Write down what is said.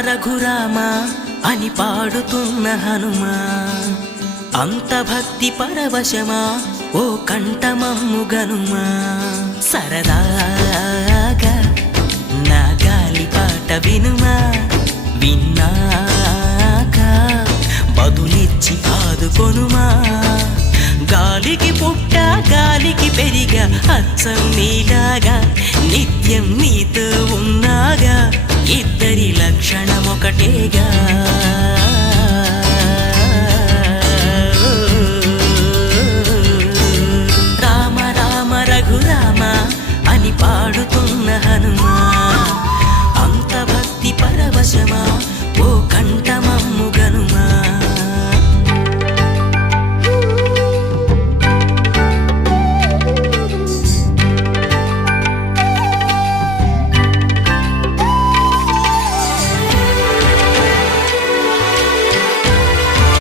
రఘురామ అని పాడుతున్న హనుమా, అంత భక్తి పరవశమా ఓ కంఠమమ్ము గనుమా. సరదా